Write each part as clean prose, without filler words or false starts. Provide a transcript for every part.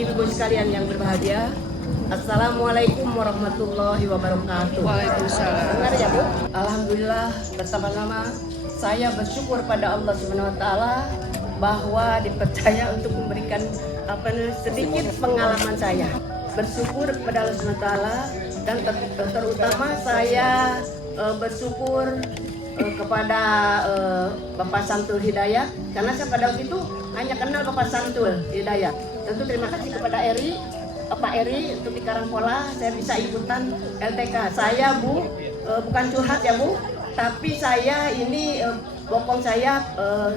ibu sekalian yang berbahagia. Assalamualaikum warahmatullahi wabarakatuh. Waalaikumsalam. Dengar ya Bu. Alhamdulillah bersama-sama saya bersyukur pada Allah Subhanahu Wa Taala bahwa dipercaya untuk memberikan sedikit pengalaman saya. Bersyukur kepada Allah Subhanahu Wa Taala dan terutama saya bersyukur kepada Bapak Samsul Hidayat, karena saya pada waktu itu hanya kenal Bapak Samsul Hidayat. Tentu terima kasih kepada Pak Eri untuk di Karangpola saya bisa ikutan LTK. Saya Bu, bukan curhat ya Bu, tapi saya ini bokong saya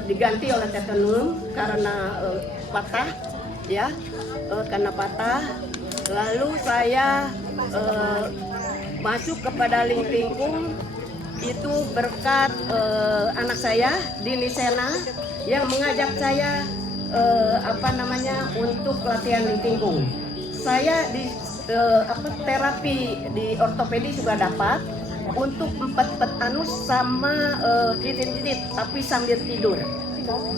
diganti oleh tetanum karena patah ya, karena patah. Lalu saya masuk kepada Lingtingkung itu berkat anak saya Dini Sena yang mengajak saya untuk latihan Lingtingkung. Saya di terapi di ortopedi juga dapat untuk empat anus sama jidit-jidit tapi sambil tidur.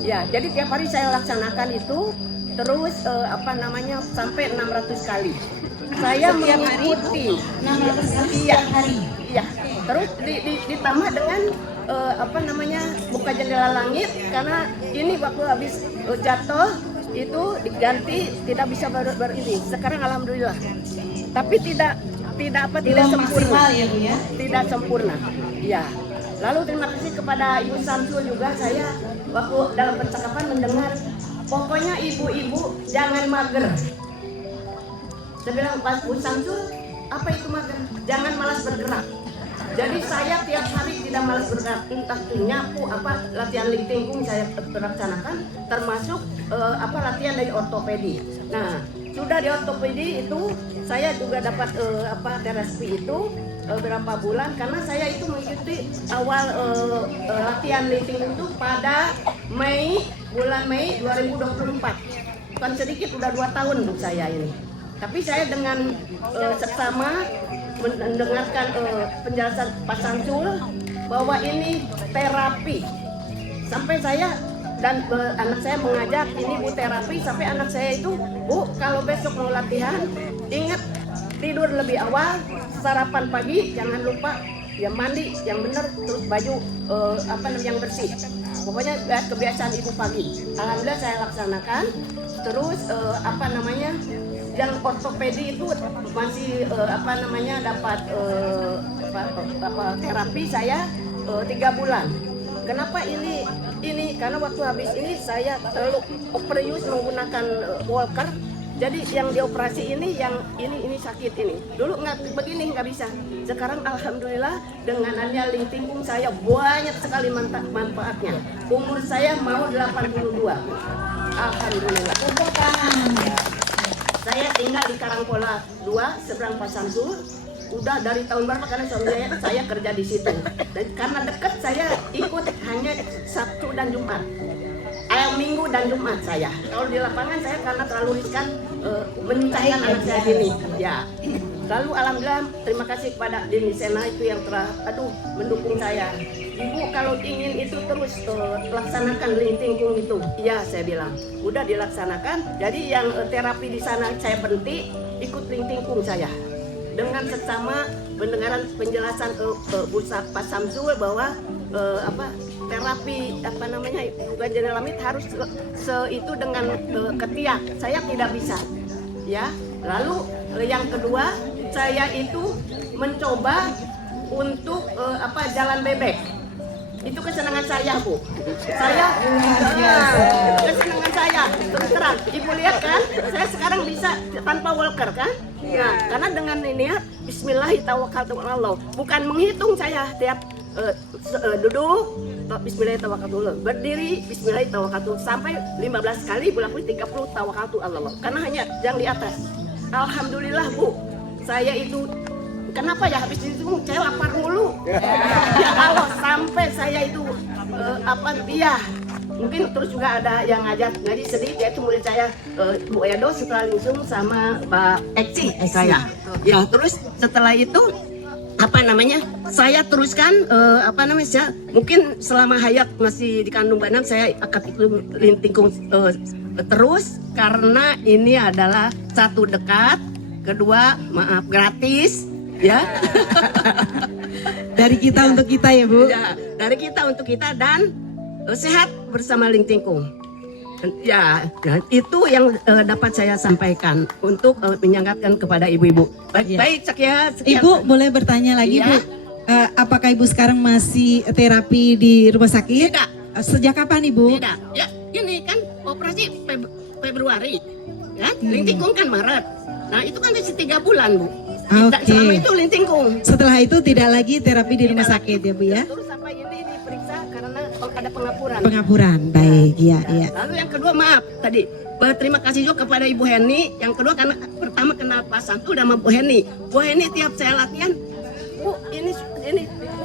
Ya, jadi tiap hari saya laksanakan itu terus sampai 600 kali. Saya mengikuti 600 kali setiap hari. Iya. Terus ditambah dengan buka jendela langit, karena ini waktu habis jatuh itu diganti tidak bisa ini. Sekarang alhamdulillah. Tapi tidak sempurna. Ya, Bu, ya? Tidak sempurna. Ya. Lalu terima kasih kepada Ibu Samsul juga, saya waktu dalam percakapan mendengar pokoknya ibu-ibu jangan mager. Saya bilang Pak Bu Samsul, apa itu mager? Jangan malas bergerak. Jadi saya tiap hari tidak malas bergerak, entah nyapu latihan Lingtingkung saya laksanakan, termasuk latihan dari ortopedi. Nah, sudah di ortopedi itu saya juga dapat terapi itu berapa bulan, karena saya itu mengikuti awal latihan Lingtingkung itu pada bulan Mei 2024. Kan sedikit udah 2 tahun Bu saya ini. Tapi saya dengan seksama mendengarkan penjelasan Pak Samsul bahwa ini terapi. Sampai saya dan anak saya mengajak ini Bu terapi, sampai anak saya itu Bu kalau besok mau latihan ingat tidur lebih awal, sarapan pagi, jangan lupa ya mandi yang benar, terus baju yang bersih. Pokoknya kebiasaan ibu pagi. Alhamdulillah saya laksanakan. Terus yang ortopedi itu masih dapat terapi saya 3 bulan. Kenapa ini? Karena waktu habis ini saya terlalu overuse menggunakan walker. Jadi yang dioperasi ini sakit ini. Dulu nggak bisa. Sekarang alhamdulillah dengan adanya Lingtingkung saya banyak sekali manfaatnya. Umur saya mau 82. Alhamdulillah. Tepuk tangan. Saya tinggal di Karangpola 2 seberang Pak Samsul. Udah dari tahun berapa, karena suami saya kerja di situ. Dan karena dekat saya ikut hanya Sabtu dan Jumat. Minggu dan Jumat saya. Kalau di lapangan saya karena terlalu riskan menyusahkan anak saya gini. Ya. Lalu alhamdulillah terima kasih kepada Dini Sena itu yang telah mendukung saya. Ibu kalau ingin itu terus laksanakan Lingtingkung itu. Iya saya bilang. Udah dilaksanakan. Jadi yang terapi di sana saya berhenti, ikut Lingtingkung saya. Dengan seksama pendengaran penjelasan Pak Samsul bahwa terapi bukan jendela langit harus itu dengan ketiak. Saya tidak bisa. Ya. Lalu yang kedua, saya itu mencoba untuk jalan bebek. Itu kesenangan saya Bu. Saya kesenangan saya terus terang. Ibu lihat kan, saya sekarang bisa tanpa walker kan? Nah, karena dengan ini ya Bismillahirrahmanirrahim. Bukan menghitung saya tiap duduk Bismillahirrahmanirrahim, berdiri Bismillahirrahmanirrahim sampai 15 kali bolak-balik 30 tawakkaltu Allah. Karena hanya yang di atas. Alhamdulillah Bu, saya itu kenapa ya habis itu saya lapar mulu. Ya Allah, sampai saya itu mungkin terus juga ada yang ngajak ngaji sedikit, yaitu murid saya Bu Edo setelah langsung sama Pak Eksi saya. Ya terus setelah itu apa namanya, saya teruskan mungkin selama hayat masih di kandung Banang saya akan ikut lintingkung terus, karena ini adalah satu dekat, kedua maaf gratis ya. Dari kita untuk kita ya Bu. Ya, dari kita untuk kita, dan sehat bersama lintingkung. Ya, itu yang dapat saya sampaikan untuk menyangatkan kepada ibu-ibu. Ya. Baik, sekian. Ibu boleh bertanya lagi Iya. Bu, apakah Ibu sekarang masih terapi di rumah sakit? Tidak. Sejak kapan Ibu? Tidak, ya ini kan operasi Februari, ya, lintingkung kan Maret. Nah itu kan masih 3 bulan Bu. Tidak, Oke. selama itu lintingkung. Setelah itu tidak lagi terapi di rumah Tidak sakit lagi. ya Bu ya? Terus sampai ini diperiksa karena ada pengapuran. Pengapuran, baik ya ya. Lalu yang kedua maaf tadi, berterima kasih juga kepada Ibu Heni. Yang kedua karena pertama kenal Pak Santu dan Bu Heni. Bu Heni tiap saya latihan, Bu ini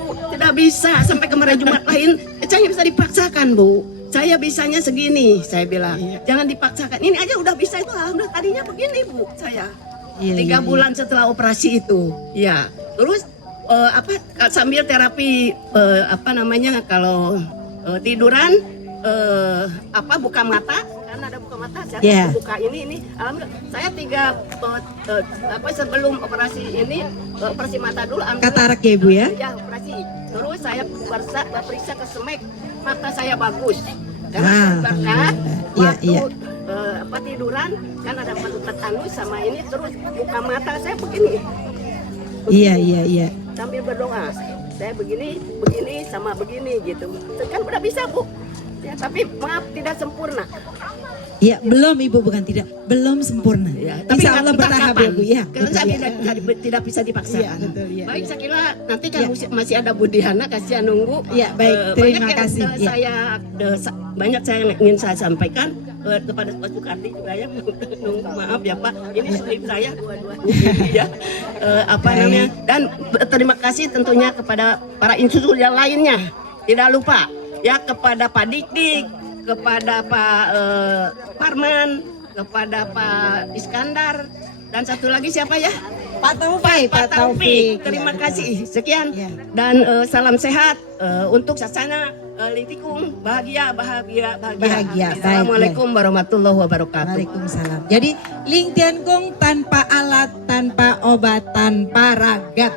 Bu tidak bisa sampai kemarin Jumat lain. Saya bisa dipaksakan Bu. Saya bisanya segini, saya bilang. Jangan dipaksakan. Ini aja udah bisa itu, alhamdulillah. Tadinya begini Bu, saya. Iya, 3 iya, bulan setelah operasi itu, ya. Terus sambil terapi kalau tiduran buka mata, karena ada buka mata, saya Yeah. buka ini. Alhamdulillah, saya sebelum operasi ini operasi mata dulu. Katarak ya Ibu ya? Ya operasi. Terus saya periksa ke semek, mata saya bagus. Ah, Karena berkat iya, waktu iya. tiduran kan ada tetanus sama ini, terus buka mata saya begini Iya iya iya. sambil berdoa. Saya begini sama begini gitu. Kan udah bisa Bu. Ya, tapi maaf tidak sempurna. Iya, belum Ibu, bukan tidak, belum sempurna. Ya, Insya Allah entah bertahap kapan. ya Bu ya. Karena Betul, saya ya. tidak bisa dipaksakan. Iya, betul, iya, Baik, iya. saya kira nanti kan masih ada Bu Diana, kasihan nunggu. Iya, baik, terima banyak kasih. Yang, Iya. banyak saya ingin saya sampaikan kepada Pak Sukardi juga ya. Nunggu, maaf ya Pak. Ini sulit saya dua-duanya ya. Namanya, dan terima kasih tentunya kepada para institusi yang lainnya. Tidak lupa ya kepada Pak Dik-Dik, kepada Pak Parman, kepada Pak Iskandar, dan satu lagi siapa ya? Pak Taufik, Pak Taufik. Terima Ya, kasih. Sekian Ya. dan salam sehat untuk Sasana Lintikung, bahagia. Bahagia, baik, Assalamualaikum warahmatullahi wabarakatuh. Waalaikumsalam. Jadi Ling Tian Kung tanpa alat, tanpa obat, tanpa ragat.